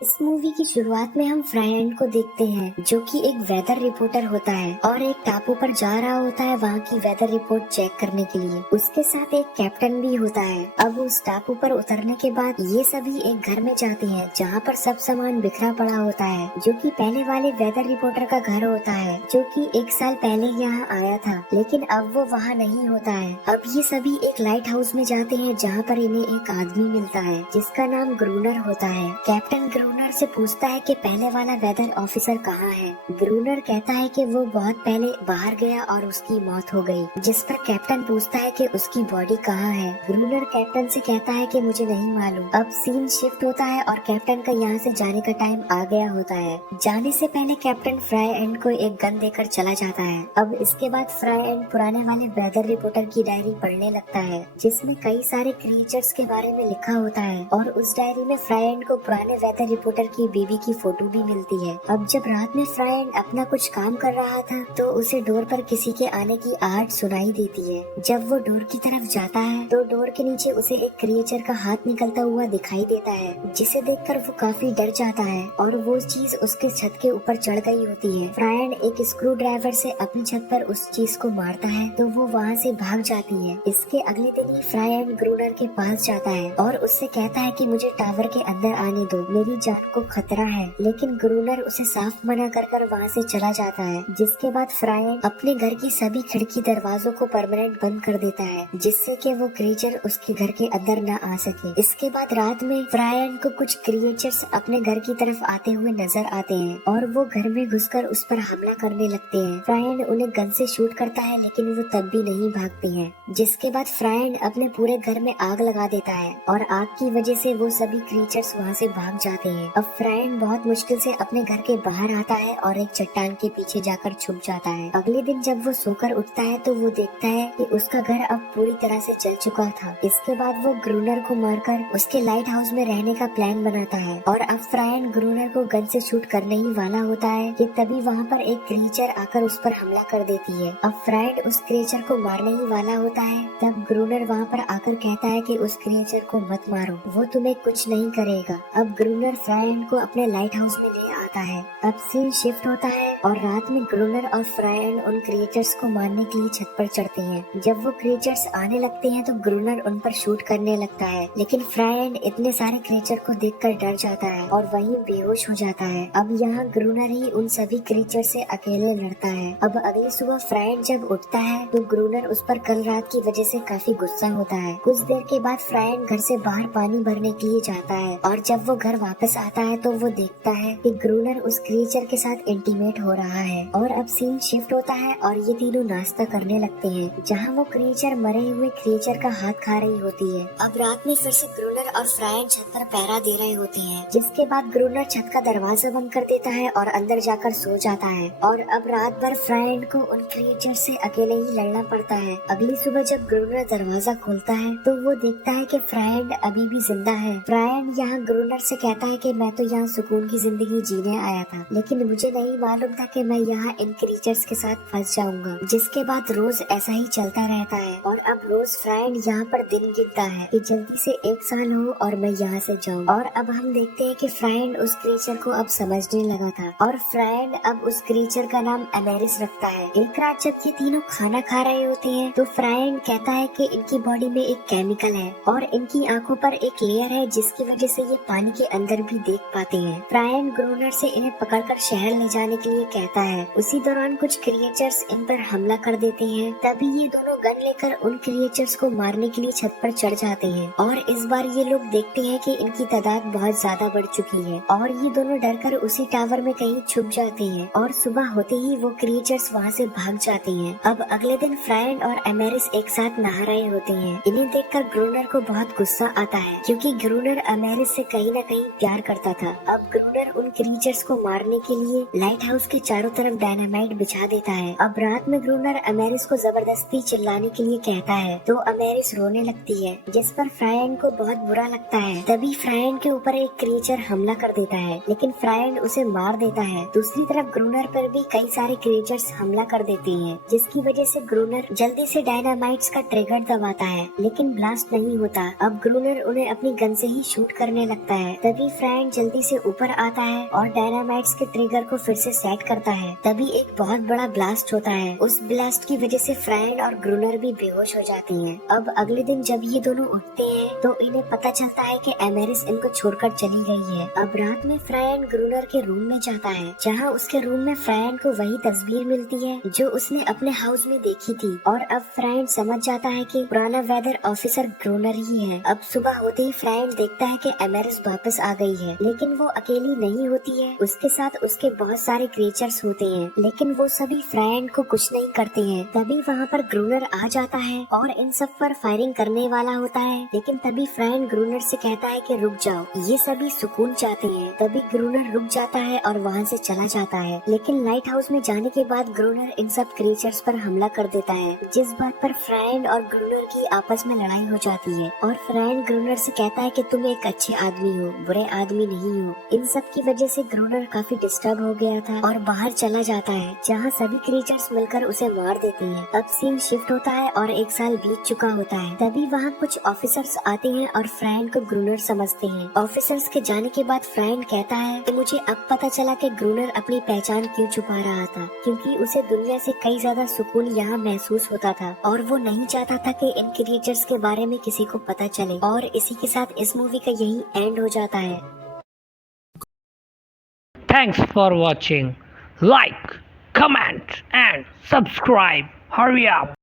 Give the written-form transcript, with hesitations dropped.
इस मूवी की शुरुआत में हम फ्रायड को देखते हैं जो कि एक वेदर रिपोर्टर होता है और एक टापू पर जा रहा होता है वहाँ की वेदर रिपोर्ट चेक करने के लिए। उसके साथ एक कैप्टन भी होता है। अब उस टापू पर उतरने के बाद ये सभी एक घर में जाते हैं जहाँ पर सब सामान बिखरा पड़ा होता है जो कि पहले वाले वेदर रिपोर्टर का घर होता है जो कि 1 साल पहले यहाँ आया था, लेकिन अब वो वहाँ नहीं होता है। अब ये सभी एक लाइट हाउस में जाते हैं जहाँ पर इन्हें एक आदमी मिलता है जिसका नाम ग्रूनर होता है। कैप्टन ग्रूनर से पूछता है कि पहले वाला वेदर ऑफिसर कहाँ है। ग्रूनर कहता है कि वो बहुत पहले बाहर गया और उसकी मौत हो गई, जिस पर कैप्टन पूछता है कि उसकी बॉडी कहाँ है। ग्रूनर कैप्टन से कहता है कि मुझे नहीं मालूम। अब सीन शिफ्ट होता है और कैप्टन का यहाँ से जाने का टाइम आ गया होता है। जाने से पहले कैप्टन फ्रायड को एक गन देकर चला जाता है। अब इसके बाद फ्रायड पुराने वाले वेदर रिपोर्टर की डायरी पढ़ने लगता है जिसमें कई सारे क्रिएचर्स के बारे में लिखा होता है और उस डायरी में फ्रायड को पुराने वेदर रिपोर्टर की बेबी की फोटो भी मिलती है। अब जब रात में फ्रायड अपना कुछ काम कर रहा था तो उसे डोर पर किसी के आने की आहट सुनाई देती है। जब वो डोर की तरफ जाता है तो डोर के नीचे उसे एक क्रिएचर का हाथ निकलता हुआ दिखाई देता है जिसे देखकर वो काफी डर जाता है और वो चीज उसके छत के ऊपर चढ़ गई होती है। फ्रायड एक स्क्रू ड्राइवर से अपनी छत पर उस चीज को मारता है तो वो वहाँ से भाग जाती है। इसके अगले दिन ही फ्रायड ग्रूनर के पास जाता है और उससे कहता है कि मुझे टावर के अंदर आने दो, मेरी जान को खतरा है, लेकिन ग्रूनर उसे साफ मना कर वहाँ से चला जाता है। जिसके बाद फ्रायड अपने घर की सभी खिड़की दरवाजों को परमानेंट बंद कर देता है जिससे कि वो क्रिएचर उसके घर के अंदर न आ सके। इसके बाद रात में फ्रायड को कुछ क्रिएचर्स अपने घर की तरफ आते हुए नजर आते हैं और वो घर में घुसकर उस पर हमला करने लगते हैं। फ्रायड उन्हें गन से शूट करता है लेकिन वो तब भी नहीं भागते हैं। जिसके बाद फ्रायड अपने पूरे घर में आग लगा देता है और आग की वजह से वो सभी क्रिएचर्स वहाँ से भाग जाते हैं। अब फ्रायड बहुत मुश्किल से अपने घर के बाहर आता है और एक चट्टान के पीछे जाकर छुप जाता है। अगले दिन जब वो सोकर उठता है तो वो देखता है कि उसका घर अब पूरी तरह से जल चुका था। इसके बाद वो ग्रूनर को मारकर उसके लाइट हाउस में रहने का प्लान बनाता है और अब फ्रायड ग्रूनर को गन से शूट करने ही वाला होता है कि तभी वहाँ पर एक क्रिएचर आकर उस पर हमला कर देती है। अब फ्रायड उस क्रिएचर को मारने ही वाला होता है तब ग्रूनर वहाँ पर आकर कहता है कि उस क्रिएचर को मत मारो, वो तुम्हें कुछ नहीं करेगा। अब ग्रूनर फ्रायड को अपने लाइट हाउस में ले आता है। अब सीन शिफ्ट होता है और रात में ग्रूनर और फ्रायड उन क्रिएचर्स को मारने के लिए छत पर चढ़ते हैं। जब वो क्रिएचर्स आने लगते हैं तो ग्रूनर उन पर शूट करने लगता है, लेकिन फ्रायड इतने सारे क्रिएचर को देखकर डर जाता है और वहीं बेहोश हो जाता है। अब यहाँ ग्रूनर ही उन सभी क्रिएचर से अकेले लड़ता है। अब अगली सुबह फ्रायड जब उठता है तो ग्रूनर उस पर कल रात की वजह से काफी गुस्सा होता है। कुछ देर के बाद फ्रायड घर से बाहर पानी भरने के लिए जाता है और जब वो घर वापस आता है तो वो देखता है कि ग्रूनर उस क्रिएचर के साथ इंटीमेट हो रहा है। और अब सीन शिफ्ट होता है और ये तीनों नाश्ता करने लगते हैं जहाँ वो क्रिएचर मरे हुए क्रिएचर का हाथ खा रही होती है। अब रात में फिर से ग्रूनर और फ्रायड छत पर पहरा दे रहे होते हैं, जिसके बाद ग्रूनर छत का दरवाजा बंद कर देता है और अंदर जाकर सो जाता है। और अब रात भर फ्रायड को उन क्रिएचर से अकेले ही लड़ना पड़ता है। अगली सुबह जब ग्रूनर दरवाजा खोलता है तो वो देखता है कि फ्रायड अभी भी जिंदा है। फ्रायड यहाँ ग्रूनर से कहता है कि मैं तो यहाँ सुकून की जिंदगी जीने आया था, लेकिन मुझे नहीं मालूम था कि मैं यहाँ इन क्रिएचर्स के साथ फंस जाऊंगा। जिसके बाद रोज ऐसा ही चलता रहता है और अब रोज फ्रायड यहाँ पर दिन गिनता है कि जल्दी से 1 साल हो और मैं यहाँ से जाऊँ। और अब हम देखते हैं कि फ्रायड उस क्रिएचर को अब समझने लगा था और फ्रायड अब उस क्रिएचर का नाम अमेरिस रखता है। एक रात जब ये तीनों खाना खा रहे होते हैं तो फ्रायड कहता है कि इनकी बॉडी में एक केमिकल है और इनकी आंखों पर एक लेयर है जिसकी वजह से ये पानी के अंदर भी देख पाते हैं। फ्रायड ग्रूनर से इन्हें पकड़कर शहर ले जाने के लिए कहता है। उसी दौरान कुछ क्रिएचर्स इन पर हमला कर देते हैं, तभी ये दोनों गन लेकर उन क्रिएचर्स को मारने के लिए छत पर चढ़ जाते हैं। और इस बार ये लोग देखते हैं कि इनकी तादाद बहुत ज्यादा बढ़ चुकी है और ये दोनों डरकर उसी टावर में कहीं छुप जाते हैं और सुबह होते ही वो क्रिएचर्स वहाँ से भाग जाते हैं। अब अगले दिन फ्रायड और अमेरिस एक साथ नहा रहे होते हैं। इन्हें देखकर ग्रूनर को बहुत गुस्सा आता है क्योंकि ग्रूनर अमेरिस से कहीं न कहीं प्यार करता था। अब ग्रूनर उन क्रिएचर्स को मारने के लिए लाइट हाउस उसके चारों तरफ डायनामाइट बिछा देता है। अब रात में ग्रूनर अमेरिस को जबरदस्ती चिल्लाने के लिए कहता है तो अमेरिस रोने लगती है, जिस पर फ्रायन को बहुत बुरा लगता है। तभी फ्रायन के ऊपर एक क्रिएचर हमला कर देता है, लेकिन फ्रायन उसे मार देता है। दूसरी तरफ ग्रूनर पर भी कई सारे क्रिएचर्स हमला कर देते हैं, जिसकी वजह से ग्रूनर जल्दी से डायनामाइट्स का ट्रिगर दबाता है, लेकिन ब्लास्ट नहीं होता। अब ग्रूनर उन्हें अपनी गन से ही शूट करने लगता है। तभी फ्रायन जल्दी से ऊपर आता है और डायनामाइट्स के ट्रिगर को फिर से सेट करता है। तभी एक बहुत बड़ा ब्लास्ट होता है। उस ब्लास्ट की वजह से फ्रायन और ग्रूनर भी बेहोश हो जाती हैं। अब अगले दिन जब ये दोनों उठते हैं तो इन्हें पता चलता है कि एमेरिस इनको छोड़कर चली गई है। अब रात में फ्रायन ग्रूनर के रूम में जाता है, जहाँ उसके रूम में फ्रायन को वही तस्वीर मिलती है जो उसने अपने हाउस में देखी थी। और अब फ्रायन समझ जाता है कि पुराना वेदर ऑफिसर ग्रूनर ही है। अब सुबह होते ही फ्रायन देखता है कि एमेरिस वापस आ गई है, लेकिन वो अकेली नहीं होती है। उसके साथ उसके बहुत सारे क्रिएचर्स होते हैं, लेकिन वो सभी फ्रायन को कुछ नहीं करते हैं। तभी वहाँ पर ग्रूनर आ जाता है और इन सब पर फायरिंग करने वाला होता है, लेकिन तभी फ्रायन ग्रूनर से कहता है कि रुक जाओ, ये सभी सुकून चाहते हैं। तभी ग्रूनर रुक जाता है और वहाँ से चला जाता है, लेकिन लाइट हाउस में जाने के बाद ग्रूनर इन सब क्रिएचर्स पर हमला कर देता है, जिस बात पर फ्रायन और ग्रूनर की आपस में लड़ाई हो जाती है। और फ्रायन ग्रूनर से कहता है कि तुम एक अच्छे आदमी हो, बुरे आदमी नहीं हो। इन सब की वजह से ग्रूनर काफी डिस्टर्ब हो गया था और बाहर चला जाता है, जहाँ सभी क्रिएचर्स मिलकर उसे मार देते हैं। अब सीन शिफ्ट होता है और एक साल बीत चुका होता है। तभी वहाँ कुछ ऑफिसर्स आते हैं और फ्रायन को ग्रूनर समझते हैं। ऑफिसर्स के जाने के बाद फ्रायन कहता है कि मुझे अब पता चला कि ग्रूनर अपनी पहचान क्यों छुपा रहा था, क्योंकि उसे दुनिया से कई ज्यादा सुकून यहाँ महसूस होता था और वो नहीं चाहता था कि इन क्रिएचर्स के बारे में किसी को पता चले। और इसी के साथ इस मूवी का यही एंड हो जाता है। Thanks for watching. Like, comment and subscribe. Hurry up.